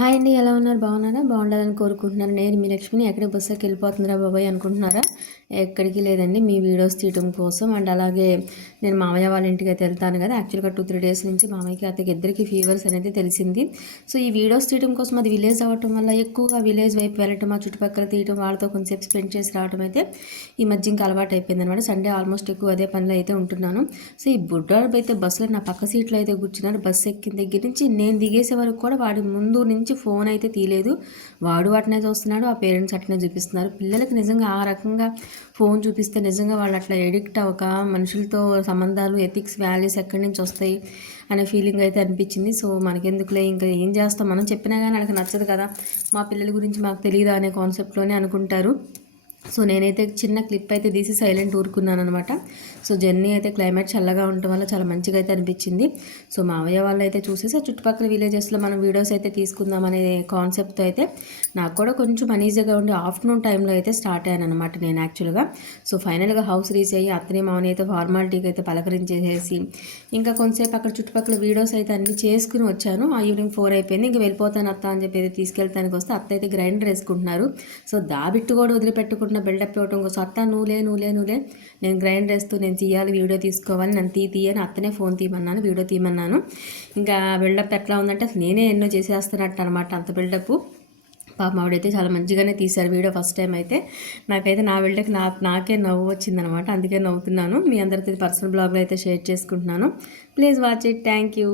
Hi అండి, ఎలా ఉన్నారు? బాగున్నారా? బాగుండాలని కోరుకుంటున్నాను. నేను మీ లక్ష్మిని. ఎక్కడికి బస్సుకి వెళ్ళిపోతుందిరా బాబాయ్ అనుకుంటున్నారా? ఎక్కడికి లేదండి, మీ వీడియోస్ తీయడం కోసం. అండ్ అలాగే నేను మామయ్య వాళ్ళ ఇంటికి అయితే వెళ్తాను కదా. యాక్చువల్గా 2-3 డేస్ నుంచి మామయ్యకి అత్తకి ఇద్దరికి ఫీవర్స్ అనేది తెలిసింది. సో ఈ వీడియోస్ తీయడం కోసం అది విలేజ్ అవ్వటం వల్ల ఎక్కువగా విలేజ్ వైపు వెళ్ళటం, ఆ చుట్టుపక్కల తీయటం, వాళ్ళతో కొంచెంసేపు స్పెండ్ చేసి రావడం అయితే ఈ మధ్య ఇంకా అలవాటు అయిపోయింది అనమాట. సండే ఆల్మోస్ట్ ఎక్కువ అదే పనిలో అయితే ఉంటున్నాను. సో ఈ బుడ్డాడు అయితే బస్సులో నా పక్క సీట్లో అయితే కూర్చున్నాను. బస్సు ఎక్కిన దగ్గర నుంచి నేను దిగేసే వరకు కూడా వాడి ముందు నుంచి ఫోన్ అయితే తీయలేదు. వాడు అట్నే చూస్తున్నాడు, ఆ పేరెంట్స్ అట్నే చూపిస్తున్నారు. పిల్లలకి నిజంగా ఆ రకంగా ఫోన్ చూపిస్తే నిజంగా వాళ్ళు అట్లా ఎడిక్ట్ అవ్వక మనుషులతో సంబంధాలు, ఎథిక్స్, వాల్యూస్ ఎక్కడి నుంచి వస్తాయి అనే ఫీలింగ్ అయితే అనిపించింది. సో మనకెందుకులే, ఇంకా ఏం చేస్తాం, మనం చెప్పినా కానీ వాళ్ళకి నచ్చదు కదా. మా పిల్లల గురించి మాకు తెలియదా అనే కాన్సెప్ట్లోనే అనుకుంటారు. సో నేనైతే చిన్న క్లిప్ అయితే తీసి సైలెంట్ ఊరుకున్నాను అనమాట. సో జర్నీ అయితే క్లైమేట్ చల్లగా ఉండటం వల్ల చాలా మంచిగా అయితే అనిపించింది. సో మావయ్య వాళ్ళు అయితే చూసేసి చుట్టుపక్కల విలేజెస్లో మనం వీడియోస్ అయితే తీసుకుందాం అనే కాన్సెప్ట్తో అయితే నాకు కూడా కొంచెం అనీజీగా ఉండి ఆఫ్టర్నూన్ టైంలో అయితే స్టార్ట్ అయ్యాను అనమాట నేను యాక్చువల్గా. సో ఫైనల్గా హౌస్ రీచ్ అయ్యి అత్తని మామని అయితే ఫార్మాలిటీకి అయితే పలకరించేసేసి ఇంకా కొంతసేపు అక్కడ చుట్టుపక్కల వీడియోస్ అయితే అన్ని చేసుకుని వచ్చాను. ఆ ఈవినింగ్ 4 అయిపోయింది. ఇంక వెళ్ళిపోతాను అత్త అని చెప్పి అయితే తీసుకెళ్తానికి వస్తే అత్త అయితే గ్రైండర్ వేసుకుంటున్నారు. సో దాబిట్టు కూడా వదిలిపెట్టకుండా బిల్డప్ ఇవ్వడం కోసం, అత్త నువ్వులే నేను గ్రైండర్ వేస్తూ నేను తీయాలి, వీడియో తీసుకోవాలి, నన్ను తీయని అత్తనే ఫోన్ తీయమన్నాను, వీడియో తీయమన్నాను. ఇంకా బిల్డప్ ఎట్లా ఉందంటే అసలు నేనే ఎన్నో చేసేస్తున్నట్టు అనమాట, అంత బిల్డప్. పాపం ఆవిడైతే చాలా మంచిగానే తీశారు వీడియో ఫస్ట్ టైం అయితే. నాకైతే నా బిల్డకి నాకే నవ్వు వచ్చిందనమాట, అందుకే నవ్వుతున్నాను. మీ అందరితో పర్సనల్ బ్లాగ్లో అయితే షేర్ చేసుకుంటున్నాను. Please watch it. Thank you.